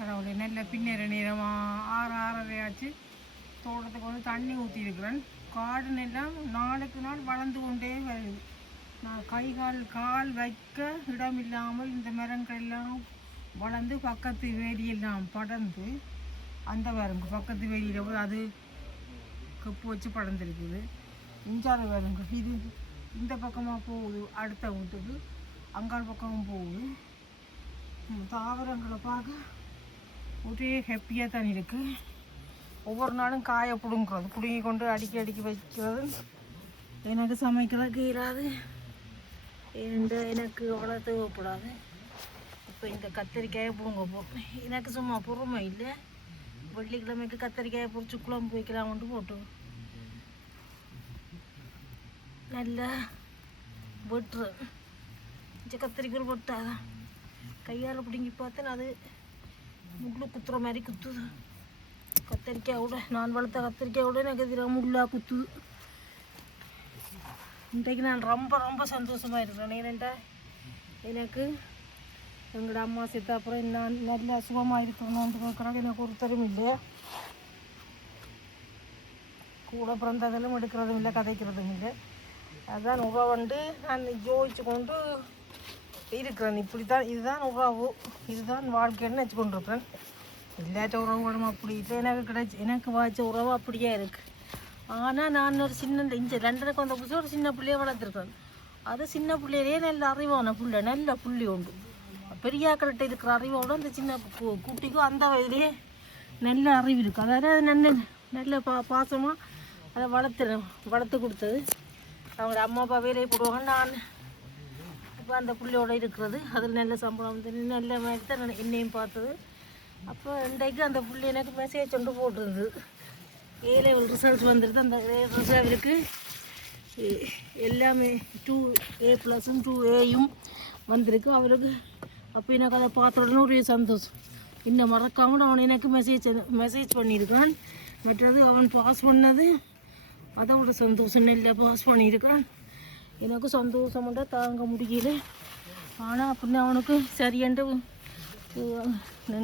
கடவுளை நல்ல பின்னேற நேரமாக 6:30 ஆச்சு. தோட்டத்துக்கு வந்து தண்ணி ஊற்றிருக்கிறேன். கார்டன் எல்லாம் நாளுக்கு நாள் வளர்ந்து கொண்டே வருது. நான் கால் வைக்க இடம் இல்லாமல் இந்த மரங்கள் எல்லாம் வளர்ந்து பக்கத்து வேலியெல்லாம் படர்ந்து அந்த வருங்க பக்கத்து வேலியில் போய் அது கப்பு வச்சு படர்ந்துருக்குது. இஞ்சாறு வருங்க இது இந்த பக்கமாக போகுது, அடுத்த வீட்டுக்கு அங்காள் பக்கமும் போகுது. தாவரங்களை பார்க்க ஒரே ஹாப்பியாக தான் இருக்குது. ஒவ்வொரு நாளும் காயை பிடுங்கி கொண்டு அடுக்கி வைக்கிறது எனக்கு சமைக்கிறதுக்கு இராது. எனக்கு அவ்வளோ தேவைப்படாது. இப்போ இந்த கத்திரிக்காயை பிடுங்க போட்டேன். எனக்கு சும்மா பொறுமை இல்லை. வெள்ளிக்கிழமைக்கு கத்திரிக்காயை பொறிச்சு குழம்பு வைக்கலாம்ட்டு போட்டு நல்லா வெட்டுரு. கத்திரிக்காய் வெட்டாதான் கையால் பிடுங்கி பார்த்தேன் அது முள்ளு குத்துற மாதிரி குத்துது. கத்திரிக்காயோட நான் வளர்த்த கத்திரிக்காயோட எனக்கு எதிராக முள்ளாக குத்துது. இன்றைக்கு நான் ரொம்ப ரொம்ப சந்தோஷமாக இருக்கிறேன். ஏனென்றா எனக்கு எங்களோட அம்மா செத்த அப்புறம் நான் நல்லா சுகமாக இருக்கணும்னு கேட்குறாங்க. எனக்கு ஒருத்தரும் இல்லை, கூட பிறந்ததெல்லாம் எடுக்கிறதும் இல்லை, கதைக்கிறதும் இல்லை. அதுதான் உறவுண்டு நான் யோசிச்சு கொண்டு இருக்கிறேன். இப்படி தான் இதுதான் உறவு, இதுதான் வாழ்க்கைன்னு வச்சு கொண்டிருக்கிறேன். இல்லாட்ட உறவுகளும் அப்படி இல்லை. எனக்கு வாய்ச்ச உறவு அப்படியே இருக்குது. ஆனால் நான் ஒரு சின்ன இங்கே லண்டனுக்கு வந்த புதுசு ஒரு சின்ன பிள்ளைய வளர்த்துருக்கேன். அது சின்ன பிள்ளையிலேயே நல்ல அறிவான புள்ளை, நல்ல புள்ளி உண்டு. பெரியாக்கள்கிட்ட இருக்கிற அறிவோடு அந்த சின்ன குட்டிக்கும் அந்த வயதிலேயே நல்ல அறிவு இருக்குது. அதாவது அது நல்ல பாசமாக அதை வளர்த்து கொடுத்தது. அவங்களோட அம்மா அப்பா வேலையை போடுவாங்க. நான் இப்போ அந்த பிள்ளையோடு இருக்கிறது அதில் நல்ல சம்பளம் வந்து நல்ல மாதிரி தான் என்னையும் பார்த்தது. அப்போ இன்றைக்கு அந்த புள்ளி எனக்கு மெசேஜ் கொண்டு போட்டிருந்தது. A-level ரிசல்ட்ஸ் வந்துடுது. அந்த அவருக்கு எல்லாமே 2A+, 2Aயும் வந்திருக்கு அவருக்கு. அப்போ எனக்கு அதை பார்த்த உடனே ஒரு சந்தோஷம். இன்னும் மறக்காமல் அவன் எனக்கு மெசேஜ் பண்ணியிருக்கான். மற்றது அவன் பாஸ் பண்ணது அதோட சந்தோஷம் இல்லை, பாஸ் பண்ணியிருக்கான். எனக்கு சந்தோஷம்ன்ற தாங்க முடியல. ஆனால் அப்படின்னு அவனுக்கு சரியாண்டு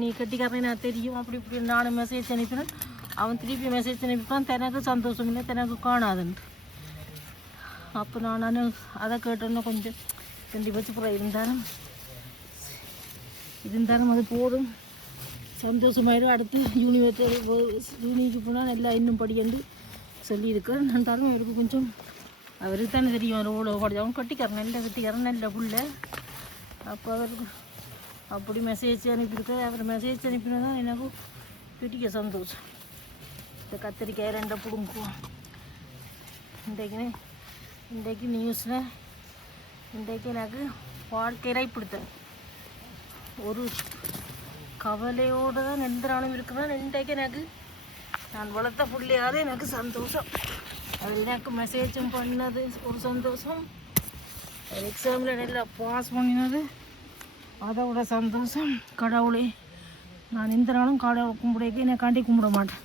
நீ கட்டிக்காரன் நான் தெரியும் அப்படி இப்படி நானும் மெசேஜ் அனுப்பினேன். அவன் திருப்பி மெசேஜ் அனுப்பிப்பான், எனக்கு சந்தோஷம் இல்லை, எனக்கு காணாதுன்ட்டு. அப்போ நான் அதை கேட்டோன்னா கொஞ்சம் ரெண்டு வச்சு புறம் இருந்தாலும் அது போதும், சந்தோஷமாயிடும். அடுத்து யூனிக்கு போனால் நல்லா இன்னும் படிக்கண்டு சொல்லியிருக்கேன். நன்றாலும் அவருக்கு கொஞ்சம் அவருக்கு தானே தெரியும் அவர் ஓட படிச்சு. அவன் கட்டிக்காரன் நல்ல புள்ள. அப்போ அவருக்கு அப்படி மெசேஜ் அனுப்பியிருக்கார். அவர் மெசேஜ் அனுப்பினா தான் எனக்கு பெரிய சந்தோஷம். இந்த கத்திரிக்காய் 2 பிடுங்குவோம். இன்றைக்கு நியூஸில் எனக்கு வாழ்க்கையை பிடித்தேன். ஒரு கவலையோடு தான் எந்த நாளும் இருக்கிறேன். இன்றைக்கு எனக்கு நான் வளர்த்த பிள்ளையாவது எனக்கு சந்தோஷம். அது எனக்கு மெசேஜும் பண்ணது ஒரு சந்தோஷம். எக்ஸாமில் நல்லா பாஸ் பண்ணினது அதோட சந்தோஷம். கடவுளே, நான் இந்த நாளும் கடவுளை கும்பிடைக்கு என்னை காண்டி கும்பிட மாட்டேன்.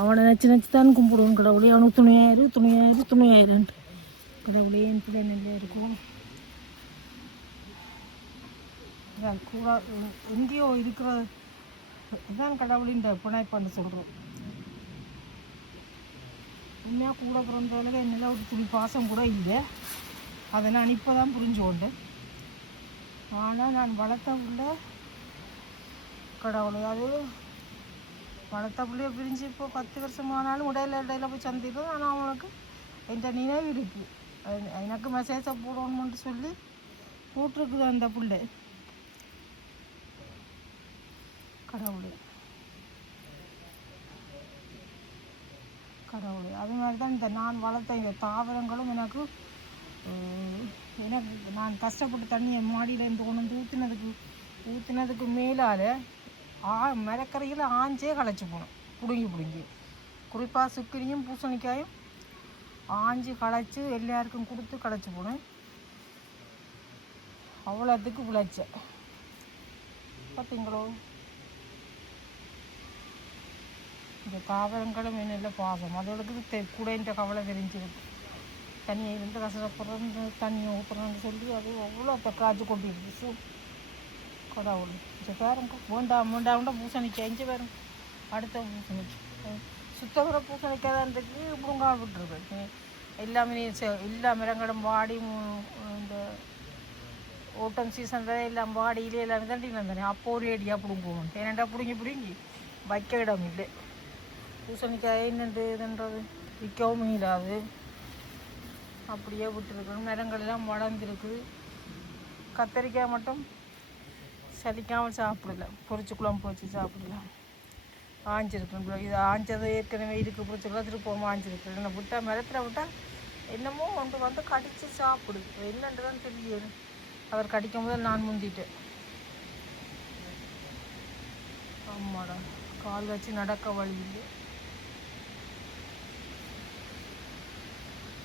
அவனை நினச்சி தான் கும்பிடுவேன். கடவுளே அவனுக்கு துணையாயிரம் கடவுளே என் பிள்ளை நல்லா இருக்கும். கூட எங்கேயோ இருக்கிறது இதுதான் கடவுளின் பிணைப்பான்னு சொல்கிறோம். உண்மையாக கூட பிறந்தவளுக்கு என்னெல்லாம் ஒரு துளி பாசம் கூட இல்லை. அதை நான் இப்போ தான் புரிஞ்சு கொண்டேன். ஆனால் நான் வளர்த்த பிள்ளை கடவுளை அது வளர்த்த பிள்ளைய பிரிஞ்சு இப்போ 10 வருஷம் ஆனாலும் இடையில போய் சந்திப்போம். ஆனால் அவனுக்கு என்ற நினைவு இருக்குது. எனக்கு மெசேஜை போடணும்னு சொல்லி போட்டிருக்குது அந்த பிள்ளை. கடவுளே அது மாதிரி தான் இந்த நான் வளர்த்த இந்த தாவரங்களும் எனக்கு நான் கஷ்டப்பட்டு தண்ணியை மாடியிலேருந்து கொண்டு வந்து ஊற்றுனதுக்கு மேலால் மரக்கரையில் ஆஞ்சே களைச்சி போனோம். பிடுங்கி குறிப்பாக சுக்கிரியும் பூசணிக்காயும் ஆஞ்சு களைச்சி எல்லாருக்கும் கொடுத்து களைச்சி போனேன். அவ்வளோத்துக்கு விளைச்சேன். பார்த்தீங்களோ, இந்த தாவரங்களும் என்னென்ன பாசம் அதோடக்கு கூட இந்த கவலை தெரிஞ்சிருக்கு. தண்ணியை இருந்து கஷ்டப்படுறது தண்ணியை ஊற்றுறோன்னு சொல்லி அது அவ்வளோ காய்ச்சி கொண்டு இருந்துச்சு. கடவுள் இங்கே பாருங்க வேண்டாம் பூசணிக்காய் இங்கே பாருங்க அடுத்த பூசணிக்காய் சுத்தகிற பூசணிக்காய் தான் இருக்கு முருங்கால் விட்டுருக்கு எல்லாமே எல்லா மரங்களும் வாடி இந்த ஓட்டம் சீசனில் எல்லாம் வாடியிலே எல்லாமே தண்டி வந்தேன் அப்போ ஒரு ஏடியாக பிடுங்குவோம் ஏன்னாண்டா பிடுங்கி வைக்க இடம் இல்லை பூசணிக்காய் என்னதுன்றது விற்கவும் இல்லாது அப்படியே விட்டுருக்கணும் மரங்கள் எல்லாம் வளர்ந்துருக்கு கத்தரிக்காய் மட்டும் சலிக்காமல் சாப்பிடலாம் பொரிச்சு குழம்பு வச்சு சாப்பிடலாம் ஆஞ்சிருக்கணும் இது ஆஞ்சது ஏற்கனவே இதுக்கு பிடிச்சிக்கலாம் திருப்பவும் ஆஞ்சிருக்கு என்ன விட்டால் மரத்தில் விட்டால் என்னமோ ஒன்று வந்து கடித்து சாப்பிடுது என்னன்று தான் தெரியாது அவர் கடிக்கும் போது நான் முந்திட்டேன் ஆமாடா கால் வச்சு நடக்க வழி இல்லை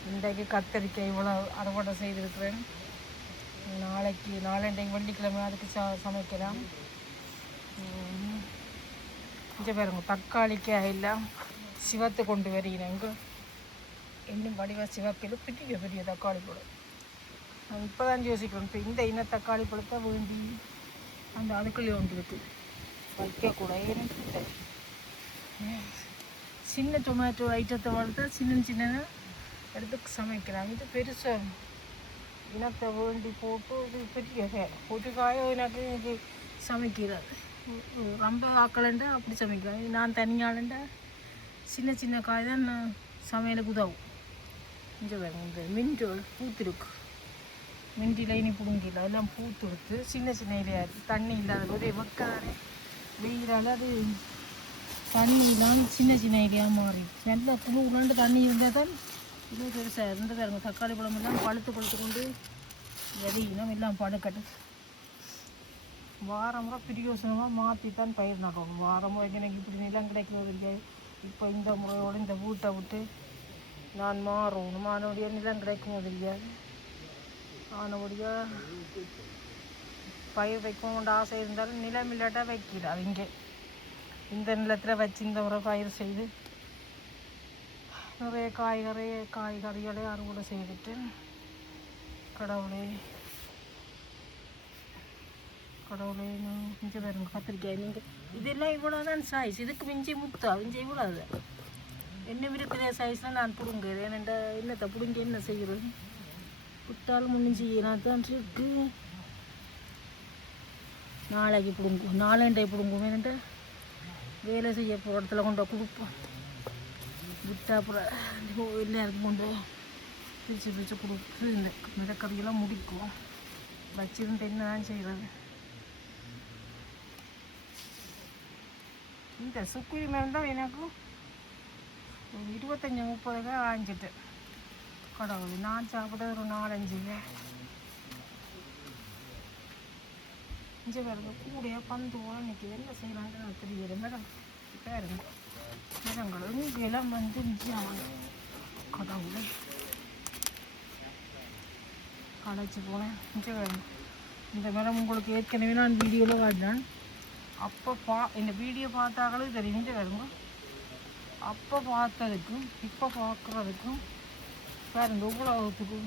இன்றைக்கு கத்தரிக்காய் இவ்வளோ அறுவடை செய்திருக்கிறேன் நாளைக்கு வெள்ளிக்கிழமை அதுக்கு சமைக்கலாம் இங்கே பாருங்க தக்காளிக்காய் எல்லாம் சிவத்து கொண்டு வருகிறேன் இன்னும் வடிவாக சிவப்பில் பெரிய தக்காளி பழம் நான் இப்போ தான் யோசிக்கிறேன் இப்போ இந்த இன்ன தக்காளி பழத்தை வேண்டி அந்த அதுக்குள்ளே வந்துருக்கு வைக்கக்கூட எனக்கு சின்ன டொமேட்டோ ஐட்டத்தை வளர்த்தா சின்ன எடுத்து சமைக்கிறாங்க இது பெருசாக இனத்தை வேண்டி போட்டு இது பெரிய ஒரு காயம் எனக்கு இது சமைக்கிறாது ரொம்ப ஆக்கலண்டா அப்படி சமைக்கிறேன் நான் தனியாளண்டா சின்ன காய் தான் நான் சமையலுக்கு உதவும் இங்கே வேணும் இந்த மின்ட்டு பூத்திருக்கு மின்டியில் இனி பிடுங்கில எல்லாம் பூத்துடுத்து சின்ன இலையாது தண்ணி இல்லாத ஒரே வக்காரே வெயிலால் அது தண்ணியெலாம் சின்ன இலையாக மாறி நல்லா குழு உருண்டு தண்ணி இருந்தால் தான் இது பெருசாக இருந்ததாக இருக்கும் தக்காளி பழம் எல்லாம் பழுத்து கொண்டு வெடியினம் எல்லாம் படுக்கட்டு வாரமுறை பிரியோசனமாக மாற்றி தான் பயிர் நடணும் வாரமுறை எனக்கு இப்படி நிலம் கிடைக்கிறது இல்லை இப்போ இந்த முறையோடு இந்த வீட்டை விட்டு நான் மாறணும் ஆனபடியாக நிலம் கிடைக்கும் இல்லையா ஆனபடியாக பயிர் வைக்கணும்னு ஆசை இருந்தாலும் நிலம் இல்லாட்டா வைக்கல அது இங்கே இந்த நிலத்தில் வச்சு இந்த முறை பயிர் செய்து நிறைய காய்கறிகளை அறுவடை செய்துட்டு கடவுளே இங்கே பாருங்க கத்திரிக்காய் நீங்கள் இதெல்லாம் இவ்வளோ தான் சைஸ் இதுக்கு மிஞ்சி முத்தா மிஞ்சி இவ்வளோ அது என்ன இருக்கிற சைஸில் நான் பிடுங்க ஏன்னா என்னத்தை பிடுங்கி என்ன செய்கிறது விட்டாலும் முன்னும் செய்யலாம் தான் இருக்கு நாளைக்கு பிடுங்குவோம் நாளண்டை பிடுங்குவோம் என்னென்ன வேலை செய்ய போகிற இடத்துல கொண்டு கொடுப்போம் விட்டால் அப்புறம் எல்லாருக்கும் கொண்டு பிரித்து கொடுத்து இந்த மிதக்கறியெல்லாம் முடிக்கும் வச்சிருந்து என்ன தான் செய்கிறது இந்த சுக்குரி மேலே தான் எனக்கு 25-30 ஆஞ்சிட்டு கடவுள் நான் சாப்பிட ஒரு 4-5 இங்கே பாருங்க கூடைய பந்து போல நிற்கிது என்ன செய்யலான்ட்டு நான் தெரியல மேடம் பாருங்க மரங்கள் இங்கெல்லாம் வந்து நிற்கிறாங்க கடவுளை களைச்சி போனேன் இங்கே பாருங்க இந்த மரம் உங்களுக்கு ஏற்கனவே நான் வீடியோவில் காட்டினேன் அப்போ இந்த வீடியோ பார்த்தாக்களும் தெரிஞ்சு வருங்க அப்போ பார்த்ததுக்கும் இப்போ பார்க்குறதுக்கும் பாருங்க இவ்வளோத்துக்கு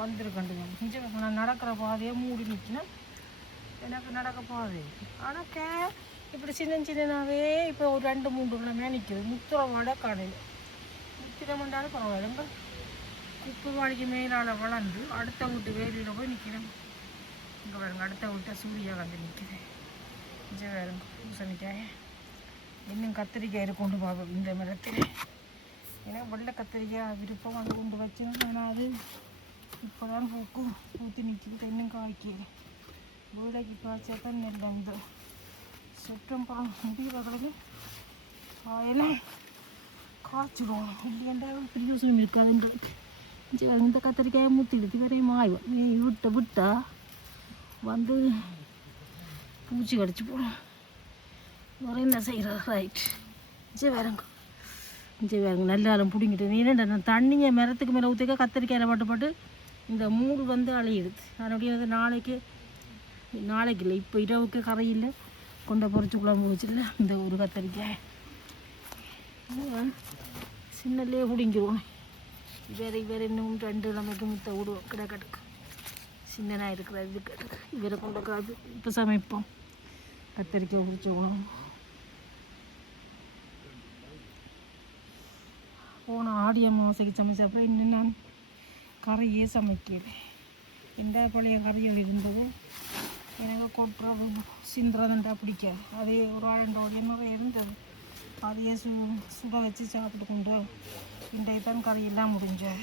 வந்திருக்கண்டுங்க நிஜம் நான் நடக்கிற பாதையை மூடி நிற்கினேன் எனக்கு நடக்க பாதை ஆனால் இப்படி சின்னனாவே இப்போ ஒரு 2-3 கிழமையாக நிற்கிது முத்துறவாட கடையில் முத்திரமண்டாலும் பரவாயில்லைங்க குப்பை வாடிக்கு மேலால் வளர்ந்து அடுத்த வீட்டு வேலியில் போய் நிற்கிறேன் இங்கே பாருங்க அடுத்த வீட்டை சூரியா வந்து நிற்கிது இங்கே பாருங்க பூசணிக்காய் இன்னும் கத்திரிக்காய் கொண்டு பார்ப்போம் இந்த மரத்தில் ஏன்னா வெள்ளை கத்திரிக்காய் விருப்பம் அது கொண்டு வச்சுன்னு ஆனால் அது இப்போ தான் பூத்தி நிற்கிது இன்னும் காய்க்குது வீடைக்கு காய்ச்சா தான் நெல் இந்த செப்டம்பர் முடிகிறதுக்கு காயெல்லாம் காய்ச்சிடுவோம் இல்லையாண்டா பிரயோசனம் இருக்காதுன்றது இந்த கத்திரிக்காயை முத்திடுத்து வரையும் மாயும் விட்டா வந்து பூச்சி கடிச்சு போடும் வேறு என்ன செய்கிறது ரைட் வேறங்க நல்லாலும் பிடிங்கிட்டு நீ நான் தண்ணியை மரத்துக்கு மேலே ஊற்றிக்க கத்திரிக்காயில் போட்டு இந்த மூடு வந்து அழியிடுது அதனுடைய நாளைக்கு இல்லை இப்போ இரவுக்கு கரையில் கொண்ட பொறிச்சு குழம்பு வச்சுல இந்த ஒரு கத்திரிக்காய் சின்னல்லையே பிடிங்கிடுவோம் வேறு இன்னும் 2 கிழமைக்கு மித்த விடுவோம் கிடக்கட்டுக்கு சின்னனாக இருக்கிற இதுக்கு இவரை கொண்டு காது இப்போ சமைப்போம். கத்தரிக்காய் உரிச்சோணும். போன ஆடி அமாவாசைக்கு சமைச்ச அப்புறம் இன்னும் நான் கறியே சமைக்கிறேன். எந்த பழைய கறிகள் இருந்தது எனக்கு கொட்டுறது சிந்துறதுண்டா பிடிக்காது. அதே ஒரு 2 நிறைய இருந்தது. அதையே சுட வச்சு சாப்பிட்டு கொண்டு இன்றைக்கு தான் கறியெல்லாம் முடிஞ்சேன்.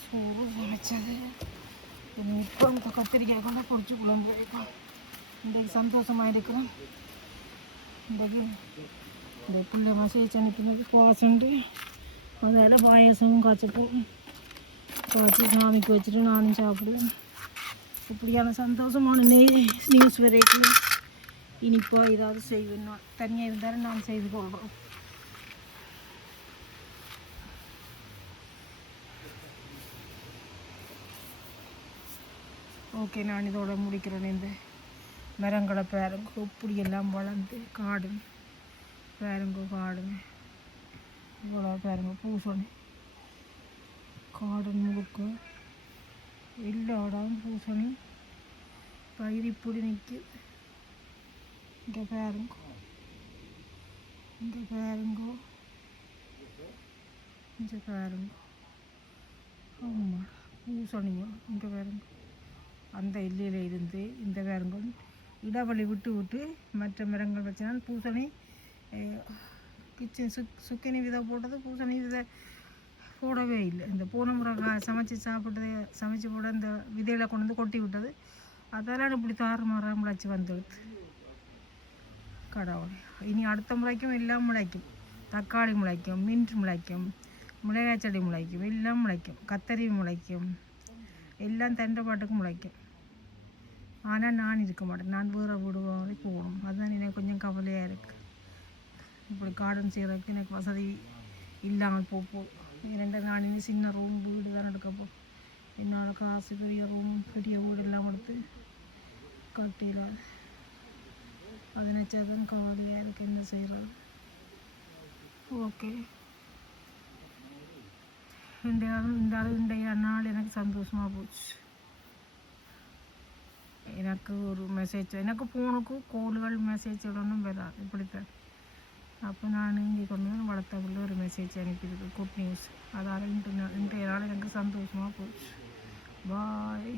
சோறு சமைச்சது. இப்போ இந்த கத்திரிக்காய் கொண்டு பொரிச்சு குழம்பு வைக்கும். இன்றைக்கு சந்தோஷமாக இருக்கிறேன். இன்றைக்கு இந்த பிள்ளை மசேஜ் அனுப்பினது பாசண்டு அதில் பாயசமும் காய்ச்சப்போம். காய்ச்சி சாமிக்கு வச்சுட்டு நானும் சாப்பிடுவேன். இப்படியான சந்தோஷமான நியூஸ் வரைக்கும் இனிப்பாக ஏதாவது செய்வேன். நான் தனியாக இருந்தாலும் நான் செய்து கொள்கிறோம். ஓகே, நான் இதோட முடிக்கிறேன். இந்த மரங்களை பாருங்க இப்படியெல்லாம் வளர்ந்து காடு பாருங்க, காடுங்க இவ்வளோ பாருங்க, பூசணி காடு முழுக்க எல்லா இடம் பூசணி பயிர் இப்படி நிற்கும். இங்கே பாருங்க, இங்கே பாருங்க, இங்கே பாருங்க. ஆமாம், பூசணியும் இங்கே பாருங்க. அந்த எல்லையில் இருந்து இந்த பாருங்க இடைவெளி விட்டு விட்டு மற்ற மரங்கள் வச்சுனால் பூசணி கிச்சன் சுக்கினி விதை போட்டது பூசணி விதை போடவே இல்லை. இந்த பூனை முறை சமைச்சு சாப்பிட்டது சமைச்சு போட இந்த விதைகளை கொண்டு வந்து கொட்டி விட்டது. அதெல்லாம் இப்படி தாறுமாறாக முளைச்சி வந்துடுது. கடவுள், இனி அடுத்த முறைக்கும் எல்லாம் முளைக்கும். தக்காளி முளைக்கும், மின்ட் முளைக்கும், மிளகாய் செடி முளைக்கும், எல்லாம் முளைக்கும். கத்தரி முளைக்கும், எல்லாம் தண்டை பாட்டுக்கு முளைக்கும். ஆனால் நான் இருக்க மாட்டேன். நான் வேறு வீடு போகணும். அதுதான் எனக்கு கொஞ்சம் கவலையாக இருக்குது. இப்படி கார்டன் செய்கிறதுக்கு எனக்கு வசதி இல்லாமல் போகும். ஏனென்றால் நான் இனி சின்ன ரூம் வீடு தான் எடுக்கப்போ. என்னால் காசு பெரிய ரூம் பெரிய வீடு எல்லாம் எடுத்து கட்டில அது நினச்சதான் கவலையாக இருக்குது. என்ன செய்கிறது? ஓகே, இன்றைய நாள் எனக்கு சந்தோஷமாக போச்சு. எனக்கு ஒரு மெசேஜ், எனக்கு ஃபோனுக்கு கோல்கள் மெசேஜ் ஒன்றும் வராது. இப்படித்தான். அப்போ நான் இங்கே கொண்டு வந்து வளர்த்தக்குள்ள ஒரு மெசேஜ் அனுப்பியிருக்கு, குட் நியூஸ். அதால் இன்றைய நாள் எனக்கு சந்தோஷமாக போச்சு. பாய்.